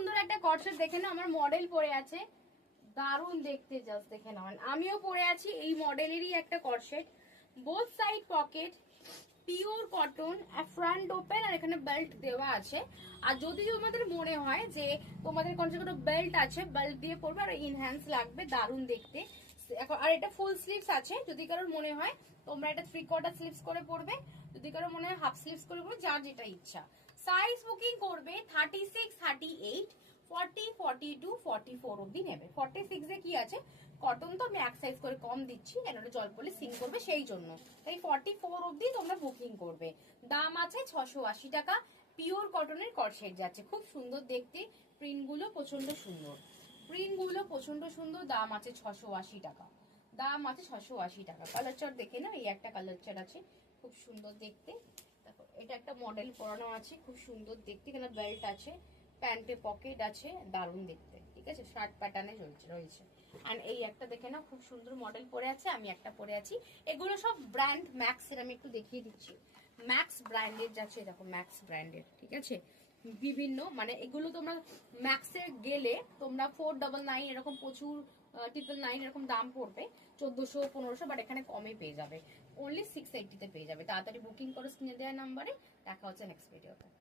সুন্দর একটা কটসেট দেখে নাও, আমার মডেল পরে আছে, দারুণ দেখতে, জাস্ট দেখে নাও। আমিও পরে আছি এই মডেলেরই একটা কটসেট, both side pocket, pure cotton, front open, আর এখানে বেল্ট দেওয়া আছে। আর যদি তোমাদের মনে হয় যে তোমাদের কোনো বেল্ট আছে, বেল্ট দিয়ে পরবে আর ইনহ্যান্স লাগবে, দারুণ দেখতে। এখন আর এটা ফুল স্লিভস আছে, যদি কারোর মনে হয় তোমরা এটা 3/4 স্লিভস করে পরবে, যদি কারোর মনে হয় হাফ স্লিভস করে পরবে, যার যেটা ইচ্ছা। সাইজ বুকিং করবে 36, 38, 40, 42, 44 অব্দি নেবে। 46 এ কি আছে, কটন তো আমি এক সাইজ করে কম দিচ্ছি, কেন জল পড়লে সিং করবে সেই জন্য, তাই 44 অব্দি তোমরা বুকিং করবে। দাম আছে 680 টাকা। পিওর কটনের কটসেট যাচ্ছে, খুব সুন্দর দেখতে, প্রিন্ট গুলো প্রচন্ড সুন্দর, প্রিন্ট গুলো প্রচন্ড সুন্দর। দাম আছে 680 টাকা, দাম আছে 680 টাকা। কালার চার্ট দেখে না, এই একটা কালার চার্ট আছে, খুব সুন্দর দেখতে। দেখো এটা একটা মডেল পরানো আছে, খুব সুন্দর দেখতে, এখানে বেল্ট আছে, প্যান্টে পকেট আছে, দারুণ দেখতে, ঠিক আছে, শার্ট প্যাটার্নে রয়েছে। আর এই একটা দেখে না, খুব সুন্দর মডেল পরে আছে, আমি একটা পরে আছি। এগুলো সব ব্র্যান্ড ম্যাক্সের, আমি একটু দেখিয়ে দিচ্ছি। ম্যাক্স ব্র্যান্ডের যাচ্ছে, দেখো ম্যাক্স ব্র্যান্ডের, ঠিক আছে, বিভিন্ন মানে এগুলো তোমরা ম্যাক্সে গেলে তোমরা 499 এরকম প্রচুর, 999 এরকম দাম পড়বে, 1400, 1500, বাট এখানে কমে পেয়ে যাবে, অনলি 680 তে পেয়ে যাবে। তাড়াতাড়ি বুকিং করো স্ক্রিনে দেওয়া নাম্বারে। দেখা হচ্ছে নেক্সট ভিডিওতে।